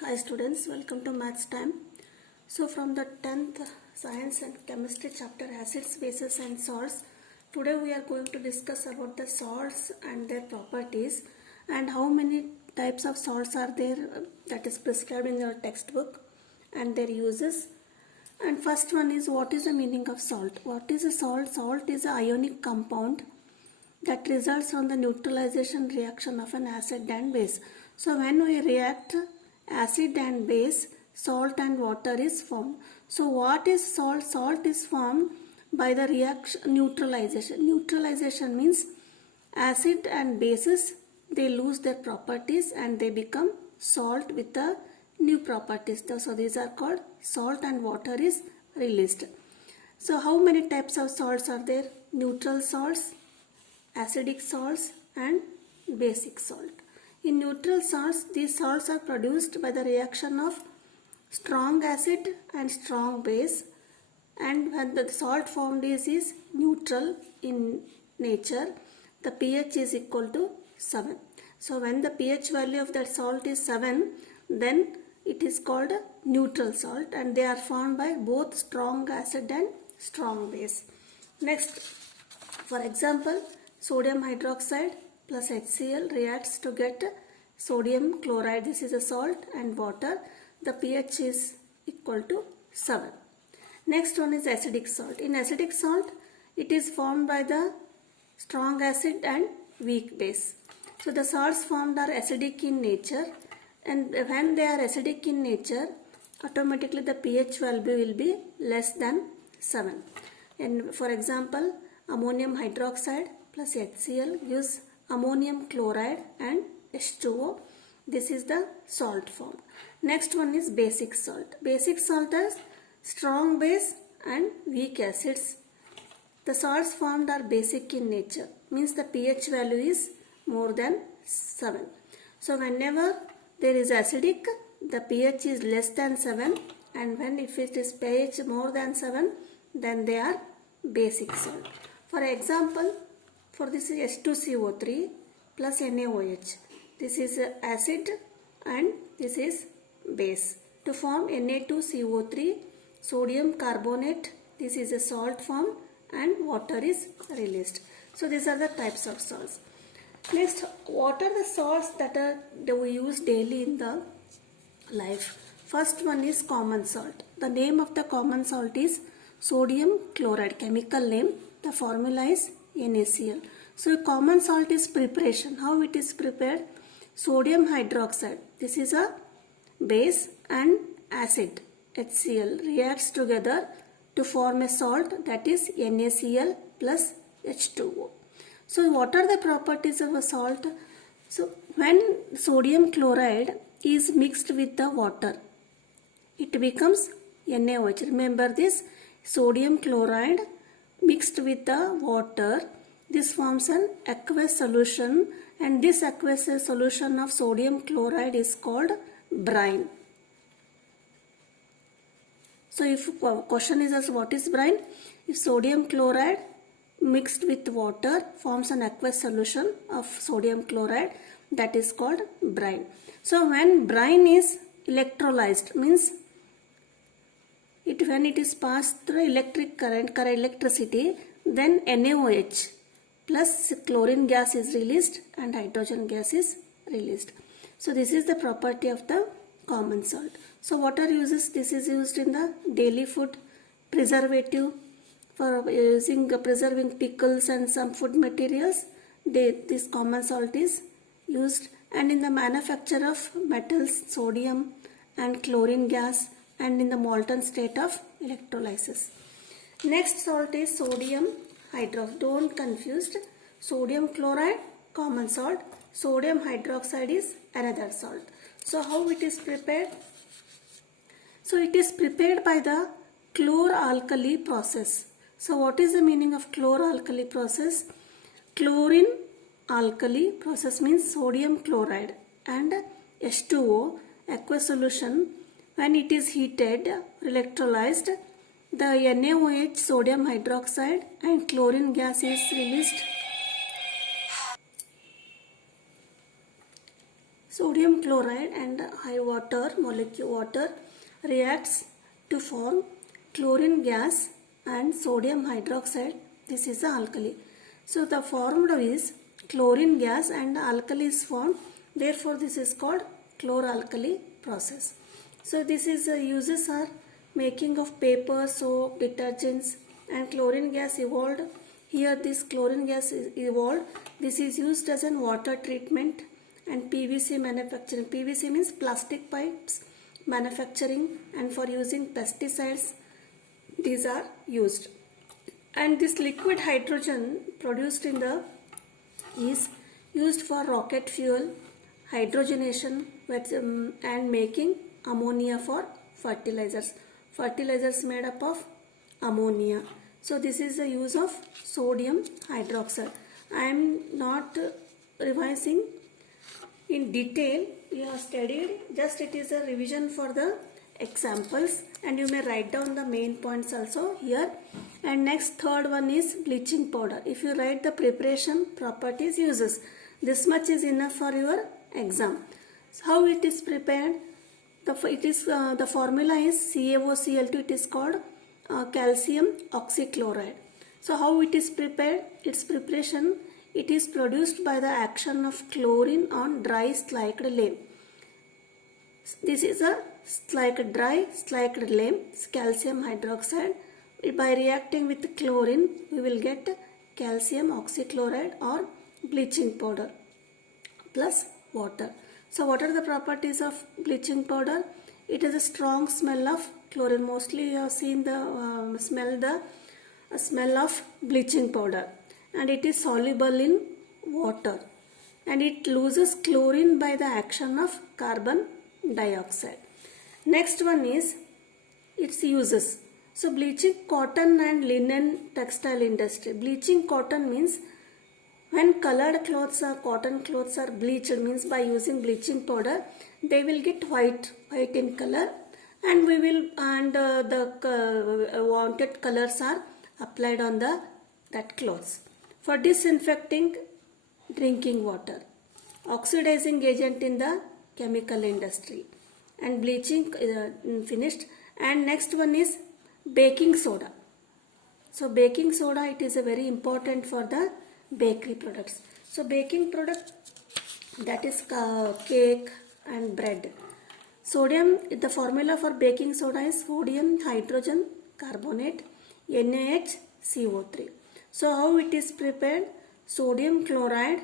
Hi students, welcome to Maths Time. So from the 10th Science and Chemistry chapter Acids, Bases and Salts, today we are going to discuss about the salts and their properties and how many types of salts are there that is prescribed in your textbook and their uses. And first one is, what is the meaning of salt? What is a salt? Salt is an ionic compound that results from the neutralization reaction of an acid and base. So when we react acid and base, salt and water is formed. So what is salt? Salt is formed by the reaction neutralization. Neutralization means acid and bases, they lose their properties and they become salt with the new properties. So these are called salt and water is released. So how many types of salts are there? Neutral salts, acidic salts and basic salt. In neutral salts, these salts are produced by the reaction of strong acid and strong base, and when the salt formed is neutral in nature, the pH is equal to 7. So when the pH value of that salt is 7, then it is called a neutral salt and they are formed by both strong acid and strong base. Next, for example, sodium hydroxide plus HCl reacts to get sodium chloride. This is a salt and water. The pH is equal to 7. Next one is acidic salt. In acidic salt, it is formed by the strong acid and weak base. So the salts formed are acidic in nature, and when they are acidic in nature, automatically the pH value will be less than 7. And for example, ammonium hydroxide plus HCl gives ammonium chloride and H2O. This is the salt form. Next one is basic salt. Basic salt is strong base and weak acids. The salts formed are basic in nature, means the pH value is more than 7. So whenever there is acidic, the pH is less than 7, and when if it is pH more than 7, then they are basic salt. For example, for this is H2CO3 plus NaOH. This is acid and this is base. To form Na2CO3, sodium carbonate, this is a salt form and water is released. So these are the types of salts. Next, what are the salts that we use daily in the life? First one is common salt. The name of the common salt is sodium chloride, chemical name. The formula is NaCl. So common salt is preparation. How it is prepared? Sodium hydroxide, this is a base, and acid HCl reacts together to form a salt, that is NaCl plus H2O. So what are the properties of a salt? So when sodium chloride is mixed with the water, it becomes NaOH. Remember this, sodium chloride mixed with the water, this forms an aqueous solution, and this aqueous solution of sodium chloride is called brine. So if question is asked what is brine, if sodium chloride mixed with water forms an aqueous solution of sodium chloride, that is called brine. So when brine is electrolyzed, means when it is passed through electric current, electricity, then NaOH plus chlorine gas is released and hydrogen gas is released. So this is the property of the common salt. So what are uses? This is used in the daily food, preservative, for using preserving pickles and some food materials. This common salt is used, and in the manufacture of metals, sodium and chlorine gas, and in the molten state of electrolysis. Next salt is sodium hydroxide. Don't confuse sodium chloride, common salt. Sodium hydroxide is another salt. So how it is prepared? So it is prepared by the chlor-alkali process. So what is the meaning of chlor-alkali process? Chlorine alkali process means sodium chloride and H2O aqueous solution. When it is heated, electrolyzed, the NaOH, sodium hydroxide and chlorine gas is released. Sodium chloride and high water molecule water reacts to form chlorine gas and sodium hydroxide. This is the alkali. So the formula is chlorine gas and alkali is formed. Therefore this is called chloralkali process. So this is uses are making of paper, soap, detergents, and chlorine gas evolved. Here this chlorine gas is evolved. This is used as an water treatment and PVC manufacturing. PVC means plastic pipes manufacturing, and for using pesticides these are used. And this liquid hydrogen produced in the is used for rocket fuel, hydrogenation, and making ammonia for fertilizers. Fertilizers made up of ammonia. So this is the use of sodium hydroxide. I am not revising in detail. You have studied, just it is a revision for the examples, and you may write down the main points also here. And next, third one is bleaching powder. If you write the preparation, properties, uses, this much is enough for your exam. So how it is prepared? The formula is CaOCl2. It is called calcium oxychloride. So how it is prepared? Its preparation, it is produced by the action of chlorine on dry slaked lime. This is a dry slaked lime, calcium hydroxide. By reacting with chlorine, we will get calcium oxychloride or bleaching powder plus water. So what are the properties of bleaching powder? It has a strong smell of chlorine. Mostly you have seen the smell of bleaching powder, and it is soluble in water, and it loses chlorine by the action of carbon dioxide. Next one is its uses. So bleaching cotton and linen textile industry. Bleaching cotton means when colored clothes or cotton clothes are bleached, means by using bleaching powder they will get white in color, and the wanted colors are applied on that clothes. For disinfecting drinking water, oxidizing agent in the chemical industry, and bleaching finished. And next one is baking soda. So baking soda, it is a very important for the bakery products. So baking product, that is cake and bread. Sodium, the formula for baking soda is sodium hydrogen carbonate, NaHCO3. So how it is prepared? Sodium chloride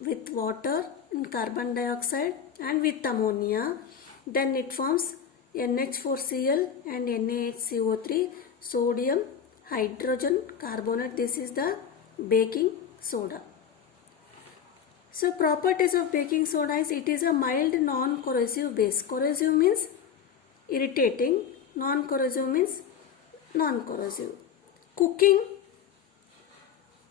with water and carbon dioxide and with ammonia. Then it forms NH4Cl and NaHCO3, sodium hydrogen carbonate. This is the baking soda. So properties of baking soda is it is a mild non-corrosive base. Corrosive means irritating, non-corrosive means non-corrosive. Cooking.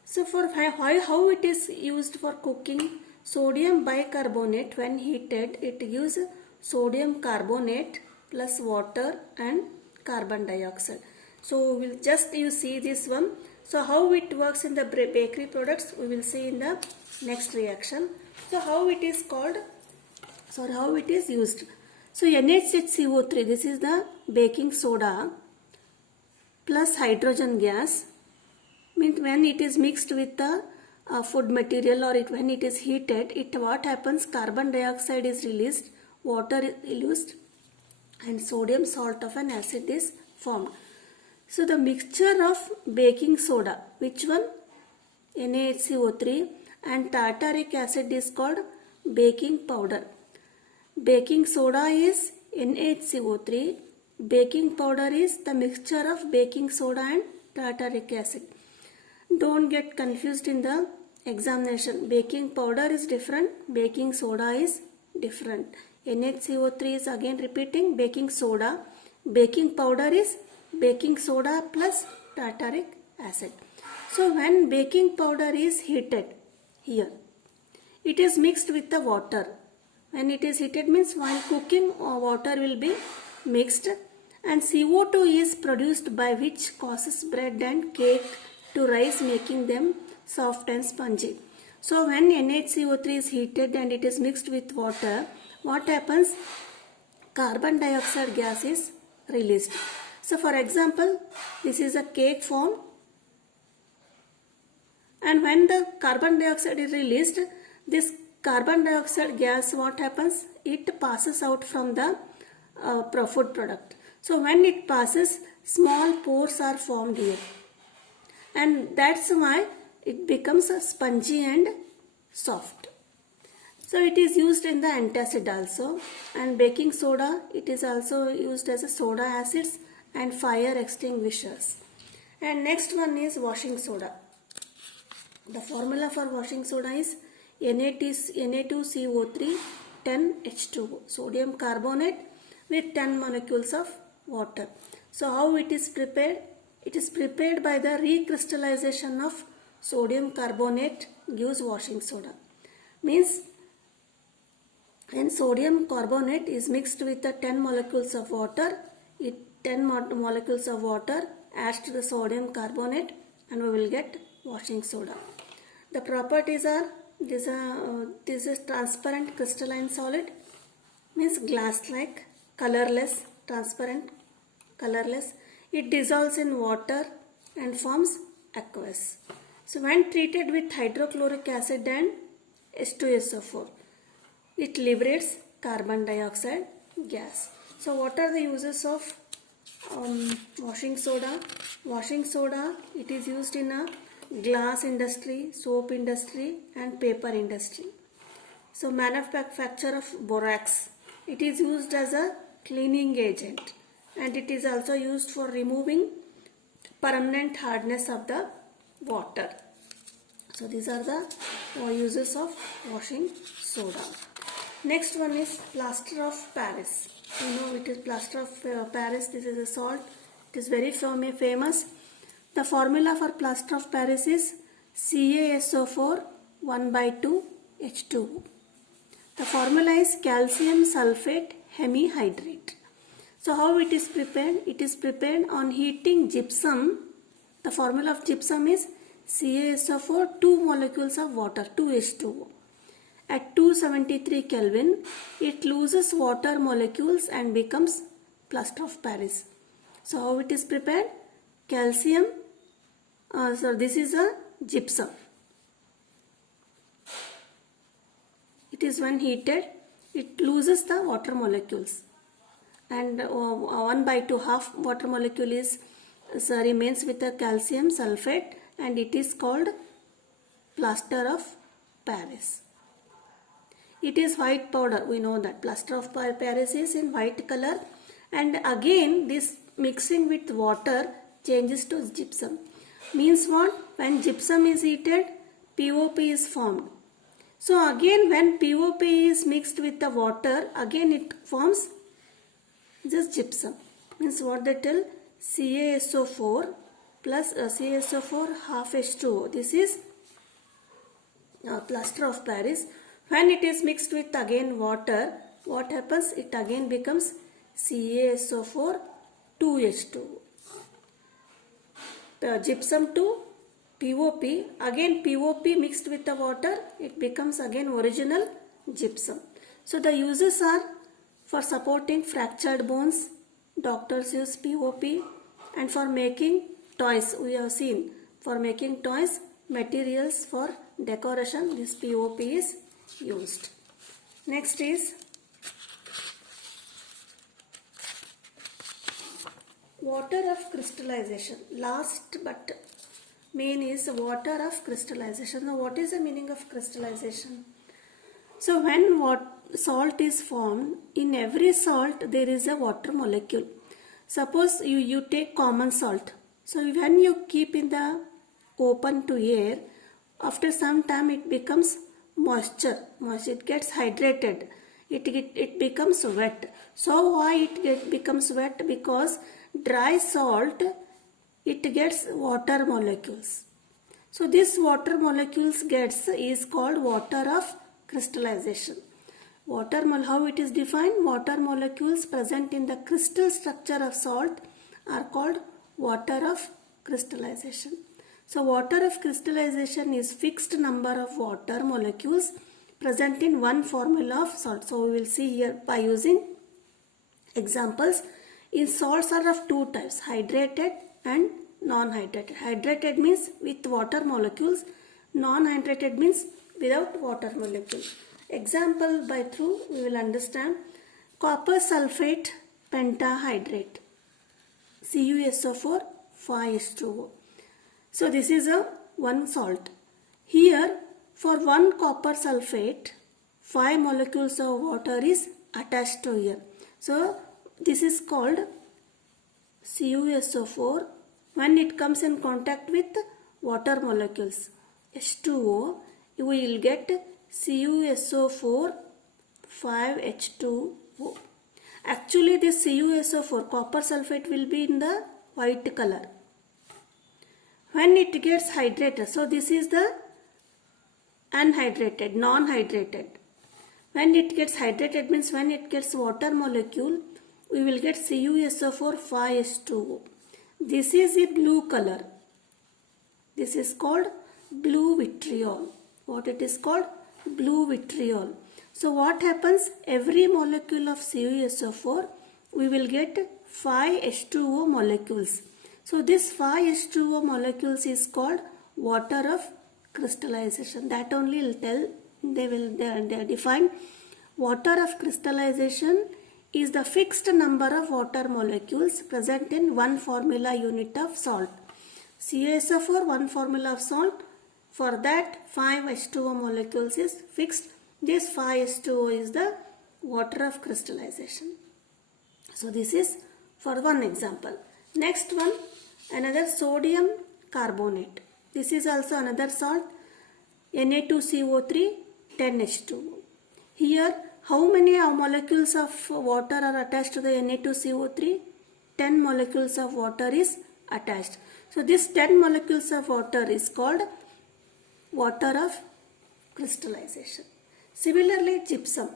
So for how it is used for cooking? Sodium bicarbonate, when heated, it gives sodium carbonate plus water and carbon dioxide. So we will just you see this one. So how it works in the bakery products, we will see in the next reaction. So how it is called, how it is used. So NaHCO3, this is the baking soda plus hydrogen gas. Means when it is mixed with the food material, or when it is heated, what happens? Carbon dioxide is released, water is released, and sodium salt of an acid is formed. So the mixture of baking soda, which one? NaHCO3 and tartaric acid is called baking powder. Baking soda is NaHCO3. Baking powder is the mixture of baking soda and tartaric acid. Don't get confused in the examination. Baking powder is different, baking soda is different. NaHCO3 is again repeating baking soda. Baking powder is baking soda plus tartaric acid. So when baking powder is heated, here it is mixed with the water. When it is heated means while cooking, water will be mixed, and CO2 is produced, by which causes bread and cake to rise, making them soft and spongy. So when NaCO3 is heated and it is mixed with water, what happens? Carbon dioxide gas is released. So for example, this is a cake form, and when the carbon dioxide is released, this carbon dioxide gas, what happens? It passes out from the food product. So when it passes, small pores are formed here, and that's why it becomes spongy and soft. So it is used in the antacid also, and baking soda, it is also used as a soda acids and fire extinguishers. And next one is washing soda. The formula for washing soda is Na2CO3 10H2O, sodium carbonate with 10 molecules of water. So how it is prepared? It is prepared by the recrystallization of sodium carbonate gives washing soda. Means when sodium carbonate is mixed with the 10 molecules of water, 10 molecules of water adds to the sodium carbonate and we will get washing soda. The properties are, this is transparent crystalline solid, means glass-like, colorless, transparent, colorless. It dissolves in water and forms aqueous. So when treated with hydrochloric acid and H2SO4, it liberates carbon dioxide gas. So what are the uses of washing soda? Washing soda, it is used in a glass industry, soap industry and paper industry. So manufacture of borax, it is used as a cleaning agent, and it is also used for removing permanent hardness of the water. So these are the uses of washing soda. Next one is plaster of Paris. You know it is plaster of Paris. This is a salt. It is very famous. The formula for plaster of Paris is CaSO4 1/2 H2O. The formula is calcium sulfate hemihydrate. So how it is prepared? It is prepared on heating gypsum. The formula of gypsum is CaSO4 2 molecules of water 2H2O. At 273 Kelvin, it loses water molecules and becomes plaster of Paris. So how it is prepared? Calcium, so this is a gypsum. It is when heated, it loses the water molecules, and 1/2 half water molecule is remains with the calcium sulfate, and it is called plaster of Paris. It is white powder. We know that plaster of Paris is in white color, and again this mixing with water changes to gypsum. Means what? When gypsum is heated, POP is formed. So again when POP is mixed with the water, again it forms just gypsum. Means what they tell? CaSO4 plus CaSO4 half H2O. This is plaster of Paris. When it is mixed with again water, what happens? It again becomes CaSO4 2H2O. The gypsum to POP, again POP mixed with the water, it becomes again original gypsum. So the uses are for supporting fractured bones, doctors use POP, and for making toys, we have seen, for making toys, materials for decoration, this POP is used. Next is water of crystallization. Last but main is water of crystallization. Now what is the meaning of crystallization? So when salt is formed, in every salt there is a water molecule. Suppose you take common salt. So when you keep in the open to air, after some time it becomes moisture, it gets hydrated, it becomes wet. So why it becomes wet? Because dry salt, it gets water molecules. So this water molecules is called water of crystallization. How it is defined? Water molecules present in the crystal structure of salt are called water of crystallization. So water of crystallization is fixed number of water molecules present in one formula of salt. So we will see here by using examples. In salts are of two types, hydrated and non-hydrated. Hydrated means with water molecules, non-hydrated means without water molecules. Example by through we will understand. Copper sulfate pentahydrate, CuSO4 5H2O. So this is a one salt. Here for one copper sulfate 5 molecules of water is attached to here. So this is called CuSO4. When it comes in contact with water molecules H2O, you will get CuSO4 5H2O. Actually this CuSO4 copper sulfate will be in the white color. When it gets hydrated, so this is the unhydrated, non-hydrated. When it gets hydrated means when it gets water molecule, we will get CuSO4 5H2O. This is a blue color. This is called blue vitriol. What it is called? Blue vitriol. So what happens? Every molecule of CuSO4, we will get 5 H2O molecules. So this 5 H2O molecules is called water of crystallization. That only will tell, they define water of crystallization is the fixed number of water molecules present in one formula unit of salt. CuSO4, one formula of salt. For that 5 H2O molecules is fixed. This 5 H2O is the water of crystallization. So this is for one example. Next one, another sodium carbonate. This is also another salt, Na2CO3 10H2O. Here how many molecules of water are attached to the Na2CO3? 10 molecules of water is attached. So this 10 molecules of water is called water of crystallization. Similarly gypsum.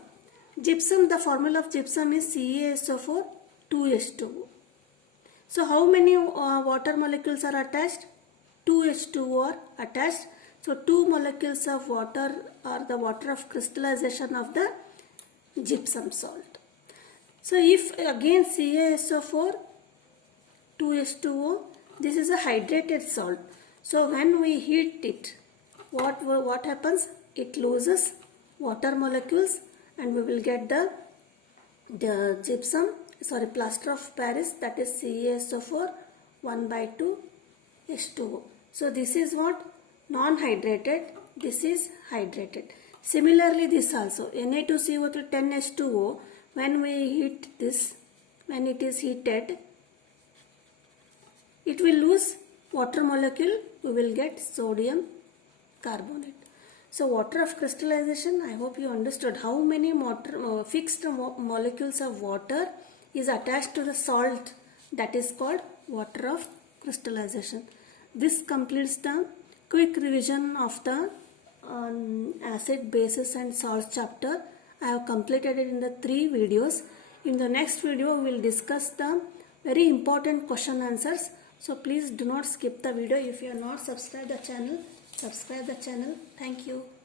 Gypsum, the formula of gypsum is CaSO4 2H2O. So how many water molecules are attached? 2 H2O are attached. So 2 molecules of water are the water of crystallization of the gypsum salt. So if again CaSO4 2H2O, this is a hydrated salt. So when we heat it, what happens? It loses water molecules and we will get the plaster of Paris, that is CaSO4 1/2 H2O. So this is what? Non-hydrated, this is hydrated. Similarly this also, Na2CO3 10H2O, when we heat this, when it is heated, it will lose water molecule, we will get sodium carbonate. So water of crystallization, I hope you understood how many fixed molecules of water is attached to the salt, that is called water of crystallization. This completes the quick revision of the acid, bases and salts chapter. I have completed it in the 3 videos. In the next video we will discuss the very important question answers. So please do not skip the video. If you are not subscribed the channel, subscribe the channel. Thank you.